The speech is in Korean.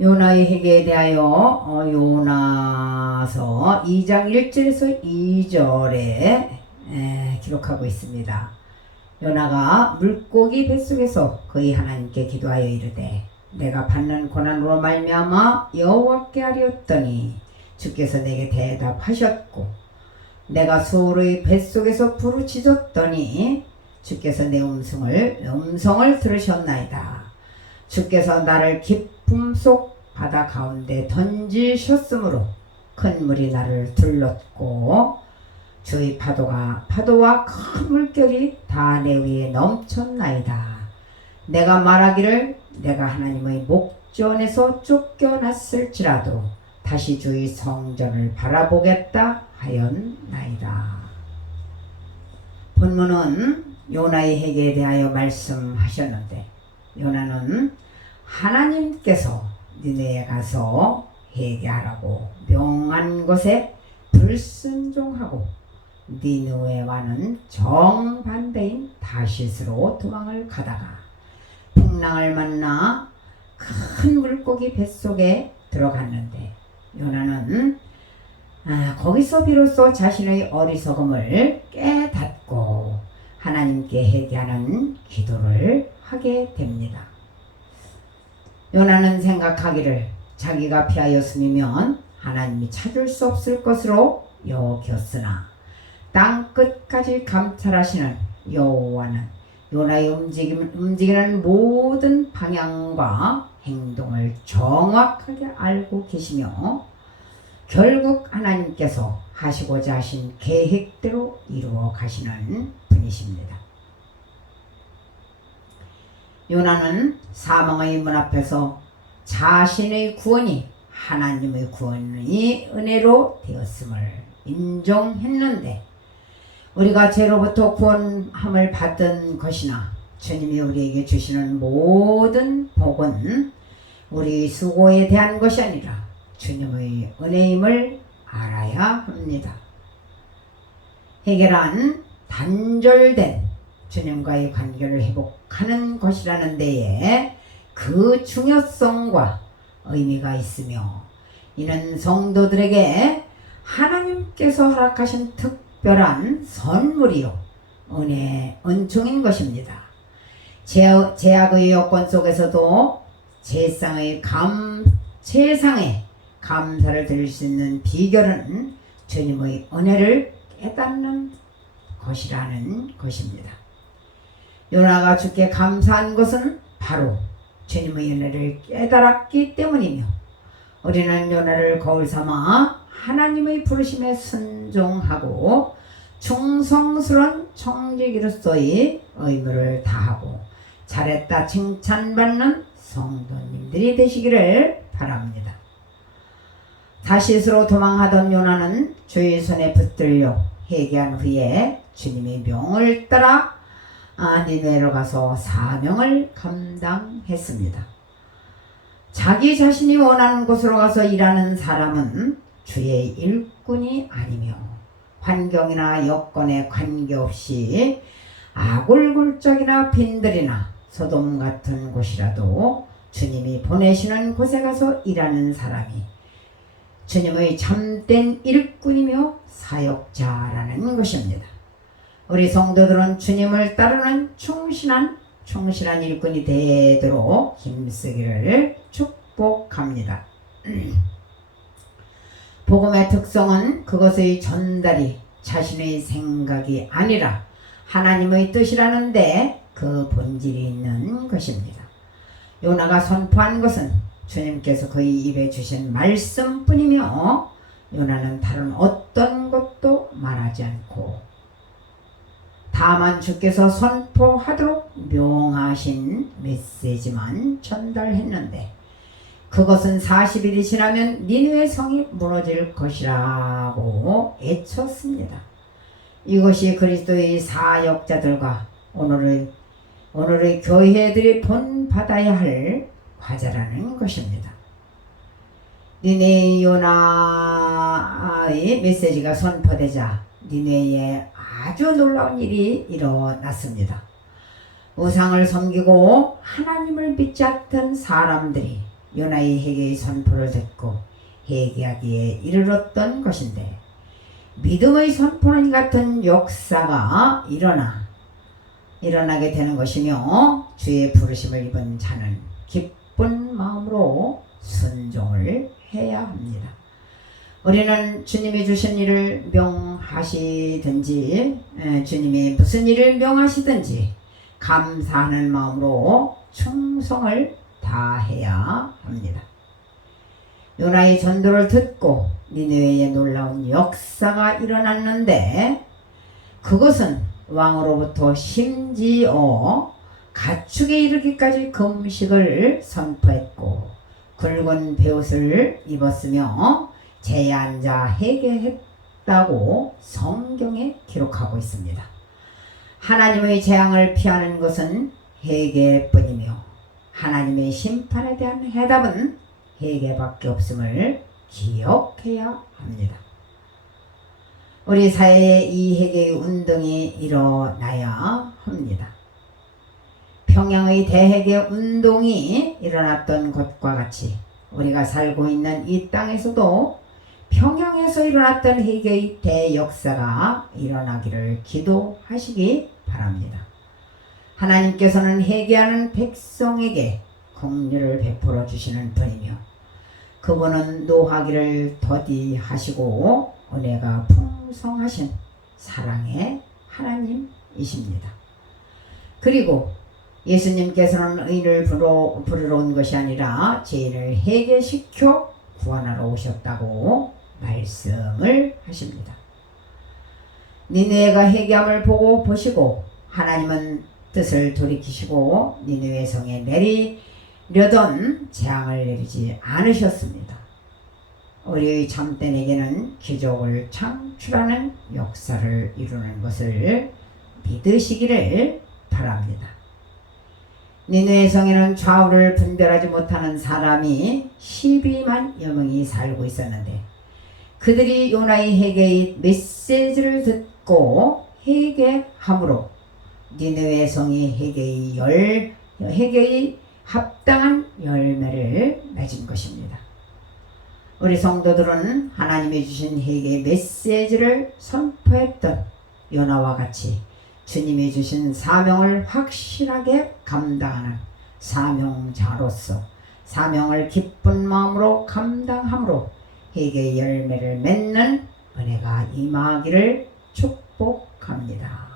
요나의 회개에 대하여 요나서 2장 1절에서 2절에 기록하고 있습니다. 요나가 물고기 뱃속에서 그의 하나님께 기도하여 이르되 내가 받는 고난으로 말미암아 여호와께 아뢰었더니 주께서 내게 대답하셨고 내가 수어의 뱃속에서 부르짖었더니 주께서 내 음성을 들으셨나이다. 주께서 나를 깊음 속 바다 가운데 던지셨으므로 큰 물이 나를 둘렀고 주의 파도와 큰 물결이 다 내 위에 넘쳤나이다. 내가 말하기를 내가 하나님의 목전에서 쫓겨났을지라도 다시 주의 성전을 바라보겠다 하였나이다. 본문은 요나의 회개에 대하여 말씀하셨는데 요나는 하나님께서 니네에 가서 회개하라고 명한 것에 불순종하고 니느웨와는 정반대인 다시스로 도망을 가다가 풍랑을 만나 큰 물고기 뱃속에 들어갔는데 요나는 거기서 비로소 자신의 어리석음을 깨닫고 하나님께 회개하는 기도를 하게 됩니다. 요나는 생각하기를 자기가 피하였음이면 하나님이 찾을 수 없을 것으로 여겼으나 땅 끝까지 감찰하시는 여호와는 요나의 움직이는 모든 방향과 행동을 정확하게 알고 계시며 결국 하나님께서 하시고자 하신 계획대로 이루어 가시는 분이십니다. 요나는 사망의 문 앞에서 자신의 구원이 하나님의 구원이 은혜로 되었음을 인정했는데 우리가 죄로부터 구원함을 받은 것이나 주님이 우리에게 주시는 모든 복은 우리 수고에 대한 것이 아니라 주님의 은혜임을 알아야 합니다. 회개란 단절된 주님과의 관계를 회복하는 것이라는 데에 그 중요성과 의미가 있으며 이는 성도들에게 하나님께서 허락하신 특별한 선물이요 은총인 것입니다. 제약의 여건 속에서도 세상에 감사를 드릴 수 있는 비결은 주님의 은혜를 깨닫는 것이라는 것입니다. 요나가 주께 감사한 것은 바로 주님의 은혜를 깨달았기 때문이며 우리는 요나를 거울 삼아 하나님의 부르심에 순종하고 충성스러운 청지기로서의 의무를 다하고 잘했다 칭찬받는 성도님들이 되시기를 바랍니다. 다시스로 도망하던 요나는 주의 손에 붙들려 회개한 후에 주님의 명을 따라 니느웨로 가서 사명을 감당했습니다. 자기 자신이 원하는 곳으로 가서 일하는 사람은 주의 일꾼이 아니며 환경이나 여건에 관계없이 아굴골적이나 빈들이나 소돔 같은 곳이라도 주님이 보내시는 곳에 가서 일하는 사람이 주님의 참된 일꾼이며 사역자라는 것입니다. 우리 성도들은 주님을 따르는 충실한 일꾼이 되도록 힘쓰기를 축복합니다. 복음의 특성은 그것의 전달이 자신의 생각이 아니라 하나님의 뜻이라는데 그 본질이 있는 것입니다. 요나가 선포한 것은 주님께서 그의 입에 주신 말씀뿐이며 요나는 다른 어떤 것도 말하지 않고 다만 주께서 선포하도록 명하신 메시지만 전달했는데 그것은 40일이 지나면 니느웨 성이 무너질 것이라고 애쳤습니다. 이것이 그리스도의 사역자들과 오늘의 교회들이 본받아야 할 과제라는 것입니다. 니느웨 요나의 메시지가 선포되자 니느웨에 아주 놀라운 일이 일어났습니다. 우상을 섬기고 하나님을 믿지 않던 사람들이 요나의 회개의 선포를 듣고 회개하기에 이르렀던 것인데, 믿음의 선포는 이 같은 역사가 일어나게 되는 것이며, 주의 부르심을 입은 자는 기쁜 마음으로 순종을 해야 합니다. 우리는 주님이 주신 일을 명하시든지, 주님이 무슨 일을 명하시든지 감사하는 마음으로 충성을 다해야 합니다. 요나의 전도를 듣고 니느웨에 놀라운 역사가 일어났는데, 그것은 왕으로부터 심지어 가축에 이르기까지 금식을 선포했고 굵은 베옷을 입었으며 제에 앉아 회개했다고 성경에 기록하고 있습니다. 하나님의 재앙을 피하는 것은 회개뿐이며 하나님의 심판에 대한 해답은 회개밖에 없음을 기억해야 합니다. 우리 사회에 이 회개의 운동이 일어나야 합니다. 평양의 대회개 운동이 일어났던 것과 같이 우리가 살고 있는 이 땅에서도 평양에서 일어났던 회개의 대역사가 일어나기를 기도하시기 바랍니다. 하나님께서는 회개하는 백성에게 긍휼을 베풀어 주시는 분이며, 그분은 노하기를 더디하시고 은혜가 풍성하신 사랑의 하나님이십니다. 그리고 예수님께서는 의인을 부르러 온 것이 아니라 죄인을 회개시켜 구원하러 오셨다고 말씀을 하십니다. 니느웨가 회개함을 보시고 하나님은 뜻을 돌이키시고 니느웨 성에 내리려던 재앙을 내리지 않으셨습니다. 우리의 참된에게는 기적을 창출하는 역사를 이루는 것을 믿으시기를 바랍니다. 니느웨 성에는 좌우를 분별하지 못하는 사람이 12만 여명이 살고 있었는데, 그들이 요나의 회개의 메시지를 듣고 회개함으로 니느웨 성이 회개의 합당한 열매를 맺은 것입니다. 우리 성도들은 하나님이 주신 회개의 메시지를 선포했던 요나와 같이 주님이 주신 사명을 확실하게 감당하는 사명자로서 사명을 기쁜 마음으로 감당함으로 회개의 열매를 맺는 은혜가 임하기를 축복합니다.